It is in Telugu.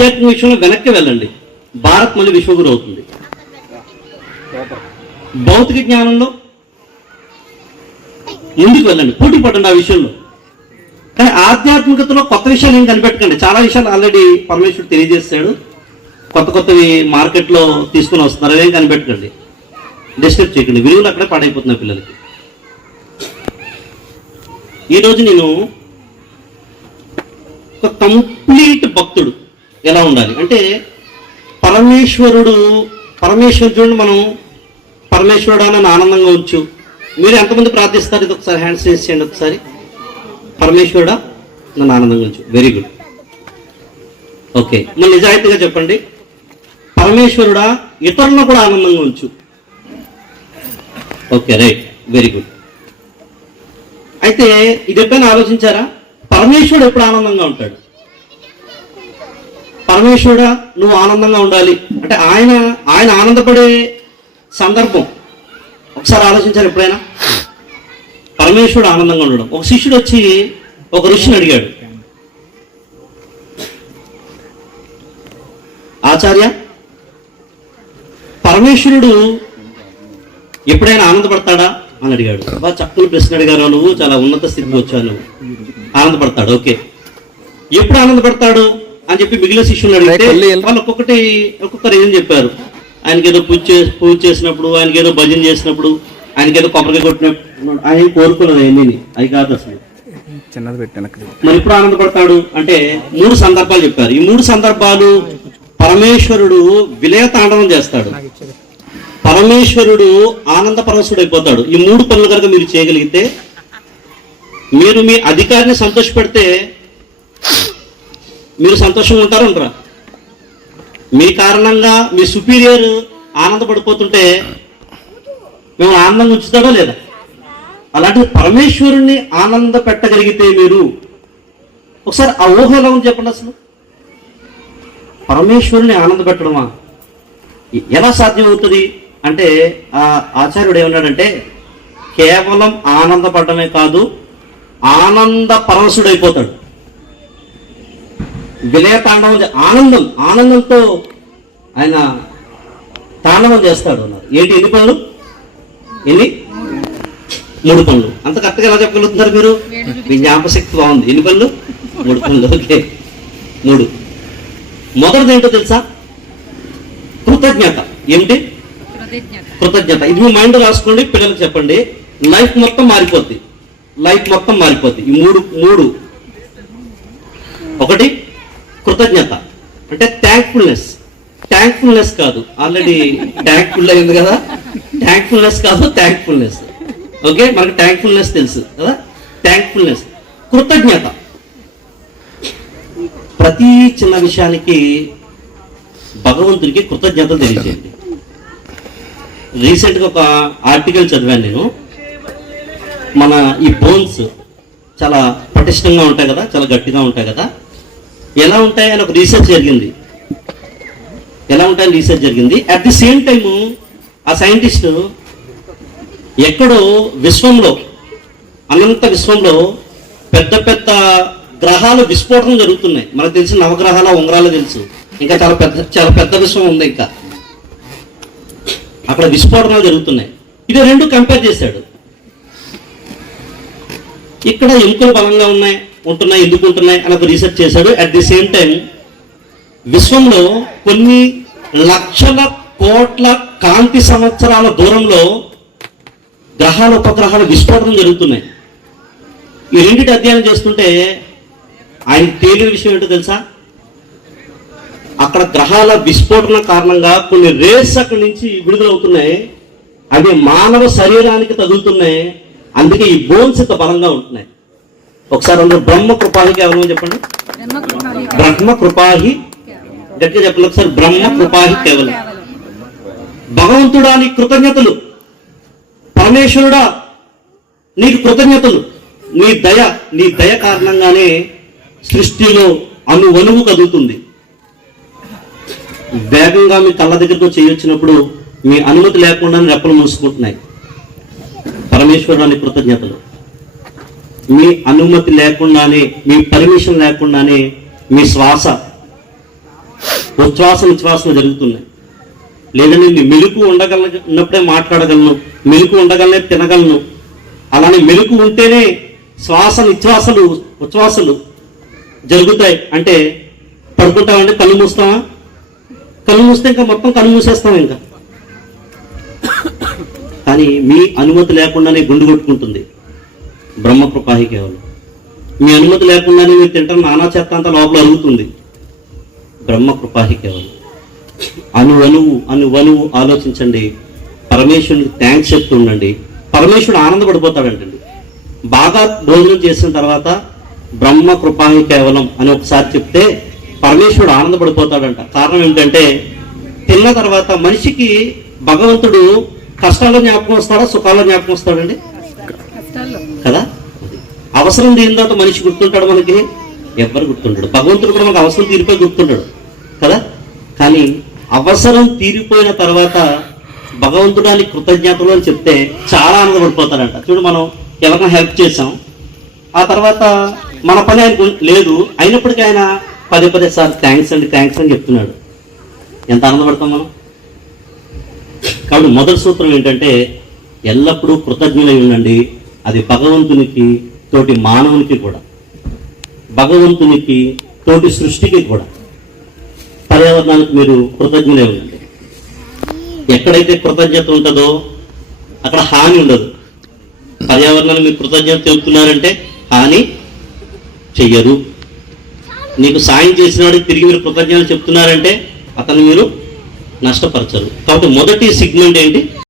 ఆధ్యాత్మిక విషయంలో వెనక్కి వెళ్ళండి. భారత్ మళ్ళీ విశ్వగురు అవుతుంది. భౌతిక జ్ఞానంలో ముందుకు వెళ్ళండి. పోటీ పడండి ఆ విషయంలో. కానీ ఆధ్యాత్మికతలో కొత్త విషయాలు ఏం కనిపెట్టకండి. చాలా విషయాలు ఆల్రెడీ పరమేశ్వరుడు తెలియజేస్తాడు. కొత్త కొత్తవి మార్కెట్లో తీసుకుని వస్తున్నారు. అదేం కనిపెట్టకండి. డిస్టర్బ్ చేయకండి. విలువలు అక్కడే పాడైపోతున్నాయి పిల్లలకి. ఈరోజు నేను ఒక కంప్లీట్ భక్తుడు. ఎలా ఉండాలి? అంటే పరమేశ్వరుడు పరమేశ్వరుడు మనం పరమేశ్వరుడు అని ఆనందంగా ఉంచు. మీరు ఎంతమంది ప్రార్థిస్తారు? ఇది ఒకసారి హ్యాండ్స్ చేసేయండి ఒకసారి. పరమేశ్వరుడా నన్ను ఆనందంగా ఉంచు. వెరీ గుడ్ ఓకే మరి నిజాయితీగా చెప్పండి. పరమేశ్వరుడా ఇతరులను కూడా ఆనందంగా ఉంచు. ఓకే రైట్ వెరీ గుడ్ అయితే ఇది ఎప్పుడైనా ఆలోచించారా? పరమేశ్వరుడు ఎప్పుడు ఆనందంగా ఉంటాడు? పరమేశ్వరుడా నువ్వు ఆనందంగా ఉండాలి. అంటే ఆయన ఆయన ఆనందపడే సందర్భం. ఒకసారి ఆలోచించారు ఎప్పుడైనా. పరమేశ్వరుడు ఆనందంగా ఉండడం. ఒక శిష్యుడు వచ్చి ఒక ఋషిని అడిగాడు. ఆచార్య పరమేశ్వరుడు ఎప్పుడైనా ఆనందపడతాడా అని అడిగాడు. బాగా చక్కని ప్రశ్న అడిగారు నువ్వు? చాలా ఉన్నత స్థితికి వచ్చావు నువ్వు. ఆనందపడతాడు. ఓకే. ఎప్పుడు ఆనందపడతాడు? అని చెప్పి మిగిలిన శిష్యులు అడిగితే వాళ్ళు ఒక్కొక్కటి ఒక్కొక్కరు ఏం చెప్పారు. ఆయనకి ఏదో పూజ చే పూజ చేసినప్పుడు ఆయనకి ఏదో భజన చేసినప్పుడు ఆయనకి ఏదో కొబ్బరికాయ కొట్టినప్పుడు ఆయన కోరుకున్నది అన్నీ అవి కాదు అసలు. చిన్నది పెట్టాను మరి ఎప్పుడు ఆనందపడతాడు? అంటే మూడు సందర్భాలు చెప్పారు. ఈ మూడు సందర్భాలు పరమేశ్వరుడు విలయ తాండవం చేస్తాడు. పరమేశ్వరుడు ఆనంద పరవశుడు అయిపోతాడు. ఈ మూడు పనులు కనుక మీరు చేయగలిగితే మీరు మీ అధికారిని సంతోషపెడితే మీరు సంతోషంగా ఉంటారు ఉంటారా మీ కారణంగా మీ సుపీరియర్ ఆనందపడిపోతుంటే మేము ఆనందం ఉంచుతాడో లేదా? అలాంటి పరమేశ్వరుణ్ణి ఆనంద పెట్టగలిగితే మీరు ఒకసారి ఆ ఊహ ఎలా ఉంది చెప్పండి అసలు? పరమేశ్వరుని ఆనంద పెట్టడమా ఎలా సాధ్యం అవుతుంది అంటే ఆ ఆచార్యుడు ఏమన్నాడంటే కేవలం ఆనందపడమే కాదు ఆనంద పరవశుడైపోతాడు విలయ తాండవం ఆనందం ఆనందంతో ఆయన తాండవం చేస్తాడు అన్నారు. ఏంటి ఎన్ని పనులు? ఎన్ని? మూడు పనులు. అంత కరెక్ట్గా ఎలా చెప్పగలుగుతున్నారు మీరు? మీ జ్ఞాపశక్తి బాగుంది. ఎన్ని పనులు? మూడు పనులు. ఓకే. మూడు. మొదటిది ఏంటో తెలుసా? కృతజ్ఞత. ఏమిటి? కృతజ్ఞత కృతజ్ఞత. ఇది మీ మైండ్ రాసుకోండి పిల్లలకు చెప్పండి. లైఫ్ మొత్తం మారిపోద్ది. లైఫ్ మొత్తం మారిపోద్ది. ఈ మూడు మూడు. ఒకటి కృతజ్ఞత. అంటే థ్యాంక్ఫుల్నెస్ థ్యాంక్ఫుల్నెస్ కాదు. ఆల్రెడీ థ్యాంక్ఫుల్ అయింది కదా? థ్యాంక్ఫుల్నెస్ కాదు థ్యాంక్ఫుల్నెస్ ఓకే మనకు థ్యాంక్ఫుల్నెస్ తెలుసు కదా? థ్యాంక్ఫుల్నెస్ కృతజ్ఞత. ప్రతి చిన్న విషయానికి భగవంతుడికి కృతజ్ఞతలు తెలియజేయండి. రీసెంట్గా ఒక ఆర్టికల్ చదివాను నేను. మన ఈ బోన్స్ చాలా పటిష్టంగా ఉంటాయి కదా? చాలా గట్టిగా ఉంటాయి కదా? ఎలా ఉంటాయి అని ఒక రీసెర్చ్ జరిగింది. ఎలా ఉంటాయని రీసెర్చ్ జరిగింది. అట్ ది సేమ్ టైము ఆ సైంటిస్ట్ ఎక్కడో విశ్వంలో అనంత విశ్వంలో పెద్ద పెద్ద గ్రహాలు విస్ఫోటనం జరుగుతున్నాయి. మనకు తెలిసిన నవగ్రహాల ఉంగరాలు తెలుసు. ఇంకా చాలా పెద్ద చాలా పెద్ద విశ్వం ఉంది ఇంకా. అక్కడ విస్ఫోటనాలు జరుగుతున్నాయి. ఇది రెండు కంపేర్ చేశాడు. ఇక్కడ ఎముకలు బలంగా ఉన్నాయి. ఉంటున్నాయి ఎందుకు ఉంటున్నాయి అని ఒక రీసెర్చ్ చేశాడు. అట్ ది సేమ్ టైం విశ్వంలో కొన్ని లక్షల కోట్ల కాంతి సంవత్సరాల దూరంలో గ్రహాల ఉపగ్రహాల విస్ఫోటనం జరుగుతున్నాయి. ఈ రెండింటి అధ్యయనం చేస్తుంటే ఆయన తేలిన విషయం ఏంటో తెలుసా? అక్కడ గ్రహాల విస్ఫోటన కారణంగా కొన్ని రేస్ అక్కడి నుంచి విడుదలవుతున్నాయి. అవి మానవ శరీరానికి తగులుతున్నాయి. అందుకే ఈ బోన్స్ ఇంత బలంగా ఉంటున్నాయి. ఒకసారి అందరూ బ్రహ్మ కృపాహికి ఎవరు చెప్పండి. బ్రహ్మ కృపాహి గట్టిగా చెప్పండి. ఒకసారి బ్రహ్మ కృపాహి కేవలం. భగవంతుడా నీ కృతజ్ఞతలు. పరమేశ్వరుడా నీకు కృతజ్ఞతలు. నీ దయ నీ దయ కారణంగానే సృష్టిలో అనువనువు కదులుతుంది. వేగంగా మీ కళ్ళ దగ్గరకు చేయొచ్చినప్పుడు మీ అనుమతి లేకుండా రెప్పలు మనసుకుంటున్నాయి పరమేశ్వరుడు అని కృతజ్ఞతలు. మీ అనుమతి లేకుండానే మీ పర్మిషన్ లేకుండానే మీ శ్వాస ఉచ్ఛ్వాస నిశ్వాసలు జరుగుతున్నాయి. లేదంటే మీ మెలుకు ఉండగల ఉన్నప్పుడే మాట్లాడగలను మెలుకు ఉండగలనే తినగలను. అలానే మెలుకు ఉంటేనే శ్వాస నిశ్వాసలు ఉచ్ఛ్వాసలు జరుగుతాయి. అంటే పడుకుంటామంటే కళ్ళు మూస్తామా కళ్ళు మూస్తే ఇంకా మొత్తం కళ్ళు మూసేస్తాం ఇంకా? కానీ మీ అనుమతి లేకుండానే గుండు కొట్టుకుంటుంది. బ్రహ్మకృపాహి కేవలం. మీ అనుమతి లేకుండానే మీరు తింటారు నానా చెత్త అంతా లోపల అరుగుతుంది. బ్రహ్మకృపాహి కేవలం. అను అనువు అను వనువు ఆలోచించండి. పరమేశ్వరునికి థ్యాంక్స్ చెప్తూ ఉండండి. పరమేశ్వరుడు ఆనందపడిపోతాడంటండి. బాగా భోజనం చేసిన తర్వాత బ్రహ్మ కృపాహి కేవలం అని ఒకసారి చెప్తే పరమేశ్వరుడు ఆనందపడిపోతాడంట. కారణం ఏంటంటే తిన్న తర్వాత మనిషికి భగవంతుడు కష్టాల్లో జ్ఞాపకం వస్తాడా సుఖాల్లో జ్ఞాపకం వస్తాడండి? కదా? అవసరం లేని తర్వాత మనిషి గుర్తుంటాడు మనకి? ఎవ్వరు గుర్తుంటాడు భగవంతుడు కూడా మనకు అవసరం తీరిపోయి గుర్తుంటాడు కదా? కానీ అవసరం తీరిపోయిన తర్వాత భగవంతుడానికి కృతజ్ఞతలు అని చెప్తే చాలా ఆనందపడిపోతాడంట. చూడు మనం ఎవరికైనా హెల్ప్ చేసాం ఆ తర్వాత మన పని ఆయన లేదు. అయినప్పటికీ ఆయన పదే పదే సార్ థ్యాంక్స్ అండి థ్యాంక్స్ అని చెప్తున్నాడు. ఎంత ఆనందపడతాం మనం? కాబట్టి మొదటి సూత్రం ఏంటంటే ఎల్లప్పుడూ కృతజ్ఞులై ఉండండి. అది భగవంతునికి తోటి మానవునికి కూడా భగవంతునికి తోటి సృష్టికి కూడా. పర్యావరణానికి మీరు కృతజ్ఞులే ఉండండి. ఎక్కడైతే కృతజ్ఞత ఉంటుందో అక్కడ హాని ఉండదు. పర్యావరణానికి మీరు కృతజ్ఞత తెలుపుతున్నారంటే హాని చెయ్యరు. నీకు సాయం చేసిన వాడికి తిరిగి మీరు కృతజ్ఞతలు చెప్తున్నారంటే అతను మీరు నష్టపరచరు. కాబట్టి మొదటి సిగ్మెంట్ ఏంటి?